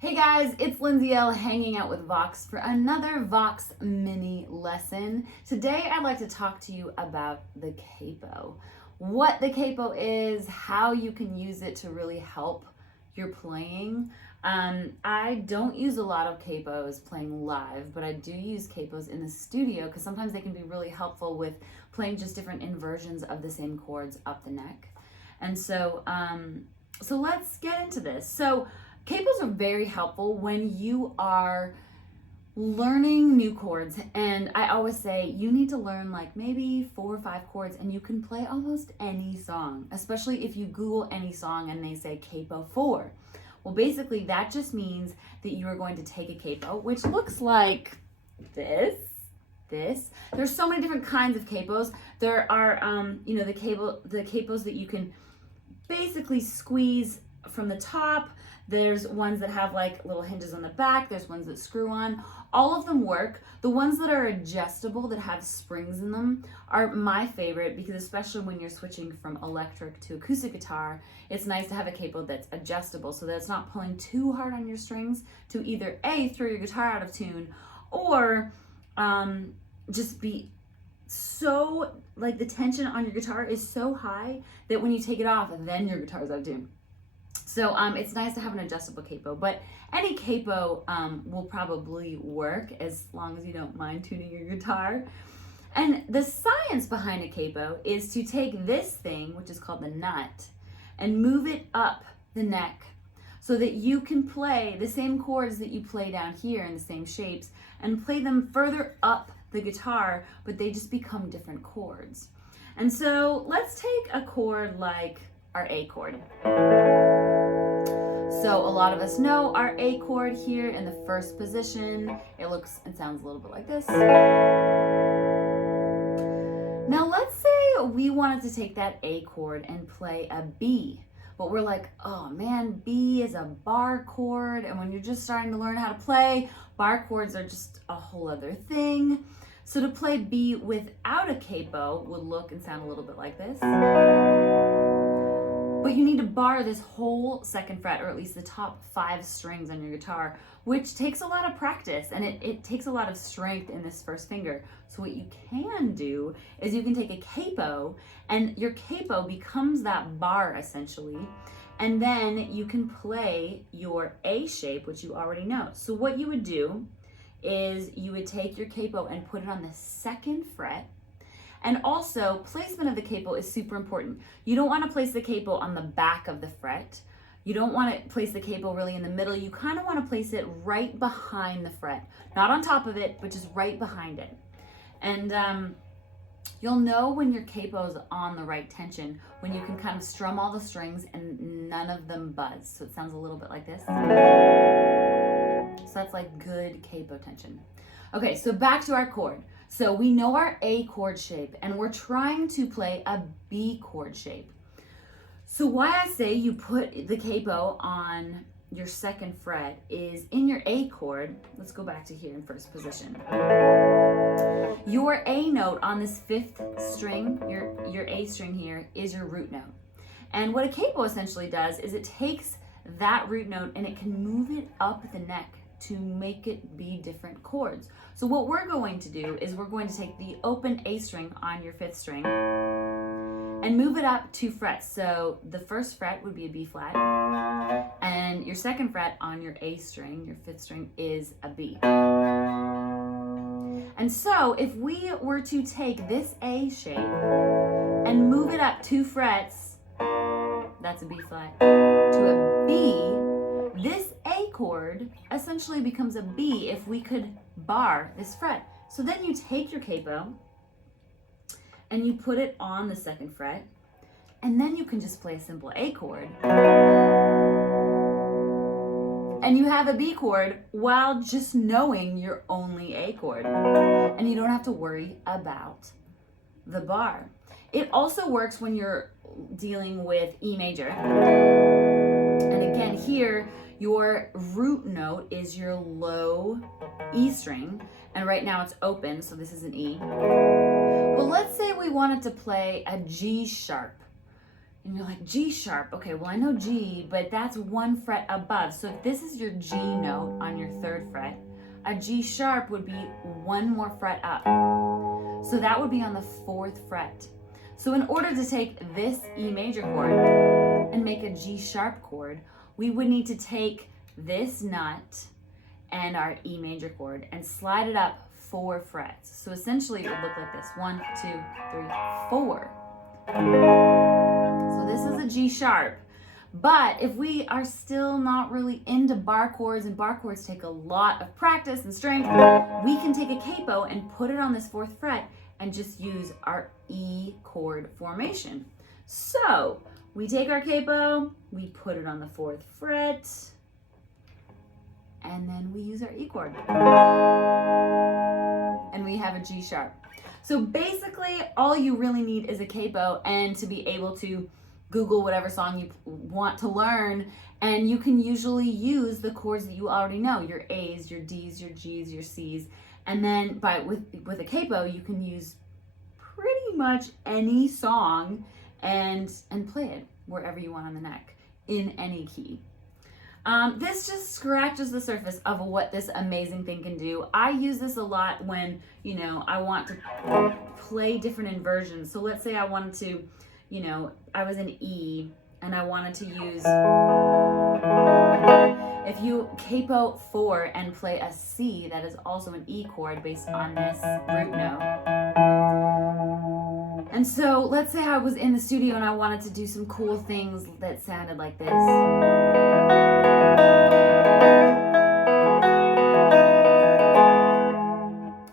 Hey guys, it's Lindsay Ell hanging out with Vox for another Vox mini lesson. Today I'd like to talk to you about the capo. What the capo is, how you can use it to really help your playing. I don't use a lot of capos playing live, but I do use capos in the studio because sometimes they can be really helpful with playing just different inversions of the same chords up the neck. And so let's get into this. So capos are very helpful when you are learning new chords, and I always say you need to learn like maybe 4 or 5 chords and you can play almost any song, especially if you Google any song and they say capo 4. Well, basically that just means that you are going to take a capo, which looks like this. There's so many different kinds of capos. There are the capos that you can basically squeeze from the top. There's ones that have like little hinges on the back. There's ones that screw on. All of them work. The ones that are adjustable, that have springs in them, are my favorite because especially when you're switching from electric to acoustic guitar, it's nice to have a capo that's adjustable so that it's not pulling too hard on your strings to either A, throw your guitar out of tune, or just be so, like, the tension on your guitar is so high that when you take it off, then your guitar's out of tune. So it's nice to have an adjustable capo, but any capo will probably work as long as you don't mind tuning your guitar. And the science behind a capo is to take this thing, which is called the nut, and move it up the neck so that you can play the same chords that you play down here in the same shapes and play them further up the guitar, but they just become different chords. And so let's take a chord like our A chord. So a lot of us know our A chord here in the first position. It sounds a little bit like this. Now let's say we wanted to take that A chord and play a B, but we're like, oh man, B is a bar chord, and when you're just starting to learn how to play, bar chords are just a whole other thing. So to play B without a capo would look and sound a little bit like this. But you need to bar this whole second fret, or at least the top 5 strings on your guitar, which takes a lot of practice, and it takes a lot of strength in this first finger. So what you can do is you can take a capo, and your capo becomes that bar essentially, and then you can play your A shape, which you already know. So what you would do is you would take your capo and put it on the 2nd fret. And also, placement of the capo is super important. You don't want to place the capo on the back of the fret. You don't want to place the capo really in the middle. You kind of want to place it right behind the fret. Not on top of it, but just right behind it. And you'll know when your capo's on the right tension when you can kind of strum all the strings and none of them buzz. So it sounds a little bit like this. So that's like good capo tension. Okay, so back to our chord. So we know our A chord shape, and we're trying to play a B chord shape. So why I say you put the capo on your 2nd fret is in your A chord. Let's go back to here in first position. Your A note on this 5th string, your A string here, is your root note. And what a capo essentially does is it takes that root note and it can move it up the neck to make it be different chords. So what we're going to do is we're going to take the open A string on your 5th string and move it up 2 frets. So the 1st fret would be a B flat, and your 2nd fret on your A string, your 5th string, is a B. And so if we were to take this A shape and move it up 2 frets, that's a B flat, to a B, this A chord essentially becomes a B if we could bar this fret. So then you take your capo and you put it on the 2nd fret, and then you can just play a simple A chord. And you have a B chord while just knowing your only A chord. And you don't have to worry about the bar. It also works when you're dealing with E major. And again, here, your root note is your low E string, and right now it's open, so this is an E. But let's say we wanted to play a G sharp. And you're like, G sharp. Okay, well I know G, but that's 1 fret above. So if this is your G note on your 3rd fret, a G sharp would be 1 more fret up. So that would be on the 4th fret. So in order to take this E major chord and make a G sharp chord, we would need to take this nut and our E major chord and slide it up 4 frets. So essentially it would look like this: 1, 2, 3, 4. So this is a G sharp. But if we are still not really into bar chords, and bar chords take a lot of practice and strength, we can take a capo and put it on this 4th fret and just use our E chord formation. So we take our capo, we put it on the 4th fret, and then we use our E chord. And we have a G sharp. So basically all you really need is a capo and to be able to Google whatever song you want to learn, and you can usually use the chords that you already know, your A's, your D's, your G's, your C's, and then with a capo you can use pretty much any song and play it wherever you want on the neck in any key. This just scratches the surface of what this amazing thing can do. I use this a lot when, I want to play different inversions. So let's say I wanted to, I was in E and I wanted to use, if you capo 4 and play a C, that is also an E chord based on this root note. And so let's say I was in the studio and I wanted to do some cool things that sounded like this.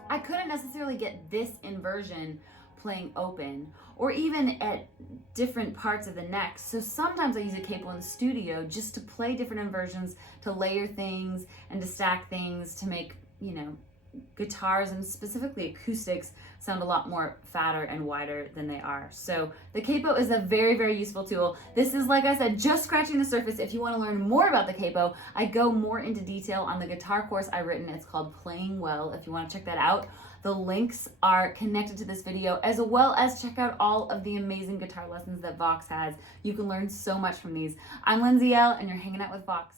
I couldn't necessarily get this inversion playing open or even at different parts of the neck. So sometimes I use a capo in the studio just to play different inversions, to layer things and to stack things to make, guitars and specifically acoustics sound a lot more fatter and wider than they are. So the capo is a very, very useful tool. This is, like I said, just scratching the surface. If you want to learn more about the capo, I go more into detail on the guitar course I've written. It's called Playing Well, if you want to check that out. The links are connected to this video, as well as check out all of the amazing guitar lessons that Vox has. You can learn so much from these. I'm Lindsay Ell, and you're hanging out with Vox.